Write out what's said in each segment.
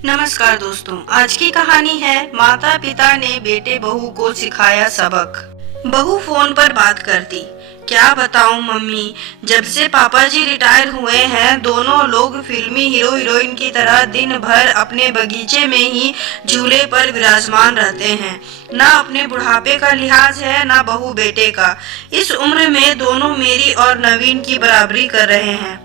नमस्कार दोस्तों, आज की कहानी है माता पिता ने बेटे बहू को सिखाया सबक। बहू फोन पर बात करती। क्या बताऊं मम्मी, जब से पापा जी रिटायर हुए हैं दोनों लोग फिल्मी हीरो हीरोइन की तरह दिन भर अपने बगीचे में ही झूले पर विराजमान रहते हैं। ना अपने बुढ़ापे का लिहाज है ना बहू बेटे का। इस उम्र में दोनों मेरी और नवीन की बराबरी कर रहे हैं।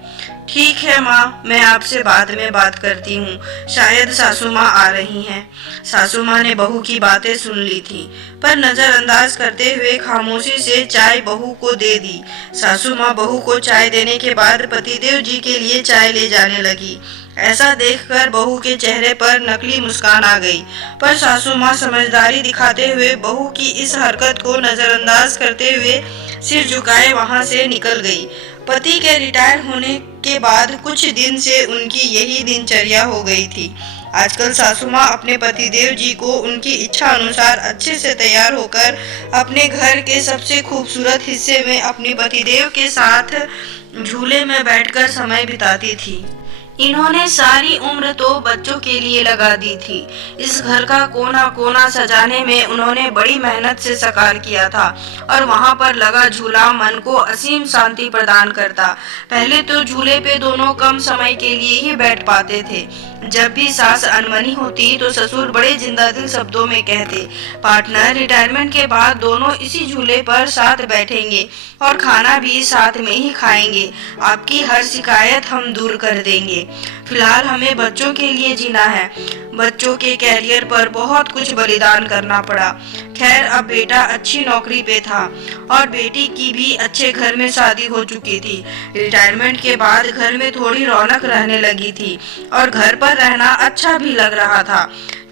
ठीक है माँ, मैं आपसे बाद में बात करती हूँ, शायद सासू माँ आ रही हैं। सासू माँ ने बहू की बातें सुन ली थी, पर नजरअंदाज करते हुए खामोशी से चाय बहू को दे दी। सासू माँ बहू को चाय देने के बाद पतिदेव जी के लिए चाय ले जाने लगी। ऐसा देखकर बहू के चेहरे पर नकली मुस्कान आ गई, पर सासू माँ समझदारी दिखाते हुए बहू की इस हरकत को नजरअंदाज करते हुए सिर झुकाए वहां से निकल गई। पति के रिटायर होने के बाद कुछ दिन से उनकी यही दिनचर्या हो गई थी। आजकल सासू माँ अपने पतिदेव जी को उनकी इच्छा अनुसार अच्छे से तैयार होकर अपने घर के सबसे खूबसूरत हिस्से में अपने पतिदेव के साथ झूले में बैठकर समय बिताती थी। इन्होंने सारी उम्र तो बच्चों के लिए लगा दी थी। इस घर का कोना कोना सजाने में उन्होंने बड़ी मेहनत से साकार किया था और वहां पर लगा झूला मन को असीम शांति प्रदान करता। पहले तो झूले पे दोनों कम समय के लिए ही बैठ पाते थे। जब भी सास अनमनी होती तो ससुर बड़े जिंदा दिल शब्दों में कहते, पार्टनर, रिटायरमेंट के बाद दोनों इसी झूले पर साथ बैठेंगे और खाना भी साथ में ही खाएंगे। आपकी हर शिकायत हम दूर कर देंगे। फिलहाल हमें बच्चों के लिए जीना है। बच्चों के कैरियर पर बहुत कुछ बलिदान करना पड़ा। खैर, अब बेटा अच्छी नौकरी पे था और बेटी की भी अच्छे घर में शादी हो चुकी थी। रिटायरमेंट के बाद घर में थोड़ी रौनक रहने लगी थी और घर पर रहना अच्छा भी लग रहा था,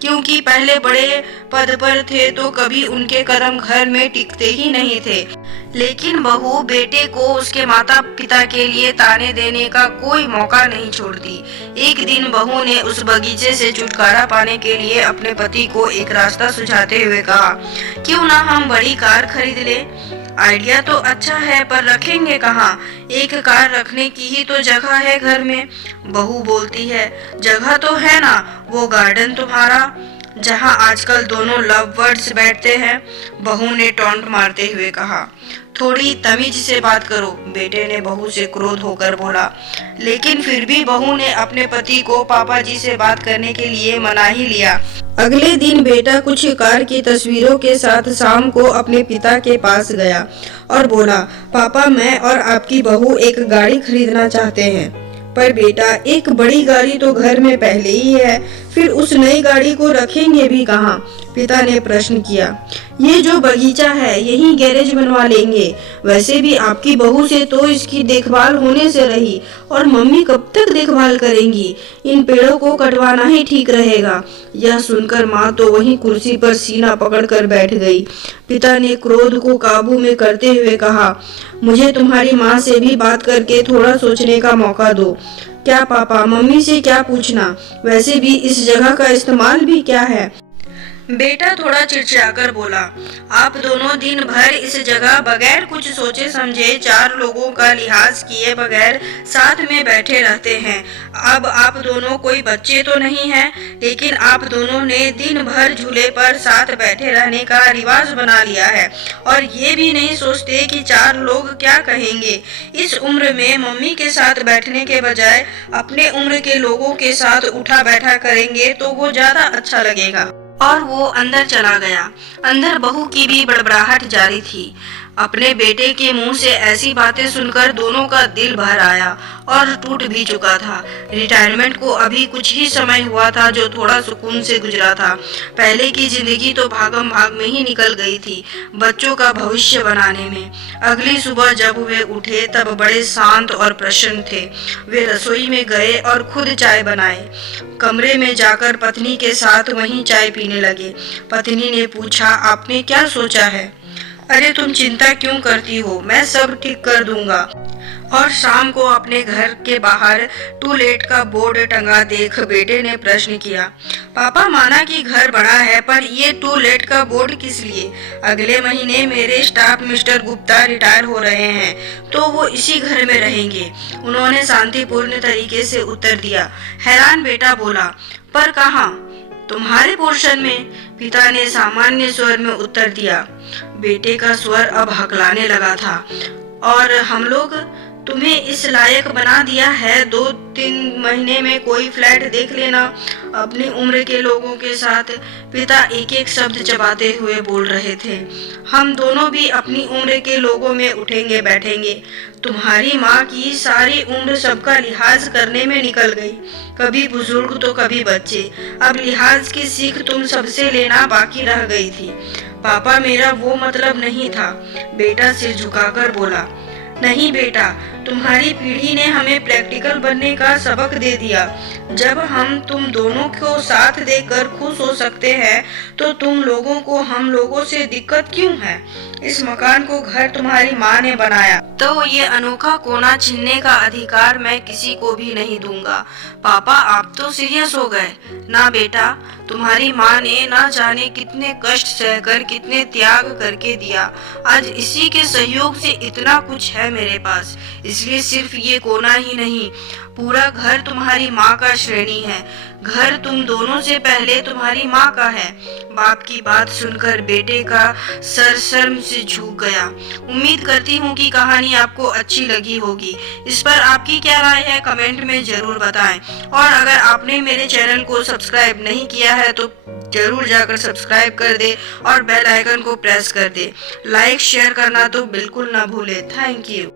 क्योंकि पहले बड़े पद पर थे तो कभी उनके कदम घर में टिकते ही नहीं थे। लेकिन बहू बेटे को उसके माता पिता के लिए ताने देने का कोई मौका नहीं छोड़ती। एक दिन बहू ने उस बगीचे से छुटकारा पाने के लिए अपने पति को एक रास्ता सुझाते हुए कहा, क्यों ना हम बड़ी कार खरीद लें? आइडिया तो अच्छा है, पर रखेंगे कहाँ? एक कार रखने की ही तो जगह है घर में। बहू बोलती है, जगह तो है ना, वो गार्डन तुम्हारा जहाँ आजकल दोनों लव बर्ड्स बैठते हैं। बहू ने टॉन्ट मारते हुए कहा। थोड़ी तमीज से बात करो, बेटे ने बहू से क्रोध होकर बोला। लेकिन फिर भी बहू ने अपने पति को पापा जी से बात करने के लिए मना ही लिया। अगले दिन बेटा कुछ कार की तस्वीरों के साथ शाम को अपने पिता के पास गया और बोला, पापा, मैं और आपकी बहू एक गाड़ी खरीदना चाहते हैं। पर बेटा, एक बड़ी गाड़ी तो घर में पहले ही है, फिर उस नई गाड़ी को रखेंगे भी कहाँ? पिता ने प्रश्न किया। ये जो बगीचा है यही गैरेज बनवा लेंगे। वैसे भी आपकी बहू से तो इसकी देखभाल होने से रही, और मम्मी कब तक देखभाल करेंगी? इन पेड़ों को कटवाना ही ठीक रहेगा। यह सुनकर माँ तो वहीं कुर्सी पर सीना पकड़कर बैठ गई। पिता ने क्रोध को काबू में करते हुए कहा, मुझे तुम्हारी माँ से भी बात करके थोड़ा सोचने का मौका दो। क्या पापा, मम्मी से क्या पूछना? वैसे भी इस जगह का इस्तेमाल भी क्या है? बेटा थोड़ा चिड़चिड़ाकर बोला, आप दोनों दिन भर इस जगह बगैर कुछ सोचे समझे चार लोगों का लिहाज किए बगैर साथ में बैठे रहते हैं। अब आप दोनों कोई बच्चे तो नहीं हैं, लेकिन आप दोनों ने दिन भर झूले पर साथ बैठे रहने का रिवाज बना लिया है और ये भी नहीं सोचते कि चार लोग क्या कहेंगे। इस उम्र में मम्मी के साथ बैठने के बजाय अपने उम्र के लोगों के साथ उठा बैठा करेंगे तो वो ज्यादा अच्छा लगेगा। और वो अंदर चला गया। अंदर बहू की भी बड़बड़ाहट जारी थी। अपने बेटे के मुंह से ऐसी बातें सुनकर दोनों का दिल भर आया और टूट भी चुका था। रिटायरमेंट को अभी कुछ ही समय हुआ था जो थोड़ा सुकून से गुजरा था। पहले की जिंदगी तो भागम भाग में ही निकल गई थी, बच्चों का भविष्य बनाने में। अगली सुबह जब वे उठे तब बड़े शांत और प्रसन्न थे। वे रसोई में गए और खुद चाय बनाए। कमरे में जाकर पत्नी के साथ वहीं चाय पीने लगे। पत्नी ने पूछा, आपने क्या सोचा है? अरे तुम चिंता क्यों करती हो, मैं सब ठीक कर दूंगा। और शाम को अपने घर के बाहर टू लेट का बोर्ड टंगा देख बेटे ने प्रश्न किया, पापा, माना कि घर बड़ा है, पर ये टू लेट का बोर्ड किस लिए? अगले महीने मेरे स्टाफ मिस्टर गुप्ता रिटायर हो रहे हैं, तो वो इसी घर में रहेंगे। उन्होंने शांतिपूर्ण तरीके से उत्तर दिया। हैरान बेटा बोला, पर कहाँ? तुम्हारे पोर्शन में, पिता ने सामान्य स्वर में उत्तर दिया। बेटे का स्वर अब हकलाने लगा था। और हम लोग तुम्हें इस लायक बना दिया है 2-3 महीने में कोई फ्लैट देख लेना अपनी उम्र के लोगों के साथ। पिता एक एक शब्द चबाते हुए बोल रहे थे। हम दोनों भी अपनी उम्र के लोगों में उठेंगे बैठेंगे। तुम्हारी माँ की सारी उम्र सबका लिहाज करने में निकल गई, कभी बुजुर्ग तो कभी बच्चे। अब लिहाज की सीख तुम सबसे लेना बाकी रह गई थी। पापा, मेरा वो मतलब नहीं था, बेटा सिर झुकाकर बोला। नहीं बेटा, तुम्हारी पीढ़ी ने हमें प्रैक्टिकल बनने का सबक दे दिया। जब हम तुम दोनों को साथ देकर खुश हो सकते हैं तो तुम लोगों को हम लोगों से दिक्कत क्यों है? इस मकान को घर तुम्हारी माँ ने बनाया, तो ये अनोखा कोना छीनने का अधिकार मैं किसी को भी नहीं दूंगा। पापा, आप तो सीरियस हो गए। ना बेटा, तुम्हारी माँ ने ना जाने कितने कष्ट सहकर, कितने त्याग करके दिया। आज इसी के सहयोग से इतना कुछ है मेरे पास। इसलिए सिर्फ ये कोना ही नहीं, पूरा घर तुम्हारी माँ का श्रेणी है। घर तुम दोनों से पहले तुम्हारी माँ का है। बाप की बात सुनकर बेटे का सर शर्म से झुक गया। उम्मीद करती हूँ कि कहानी आपको अच्छी लगी होगी। इस पर आपकी क्या राय है कमेंट में जरूर बताएं। और अगर आपने मेरे चैनल को सब्सक्राइब नहीं किया है तो जरूर जाकर सब्सक्राइब कर दे और बेल आइकन को प्रेस कर दे। लाइक शेयर करना तो बिल्कुल ना भूले। Thank you.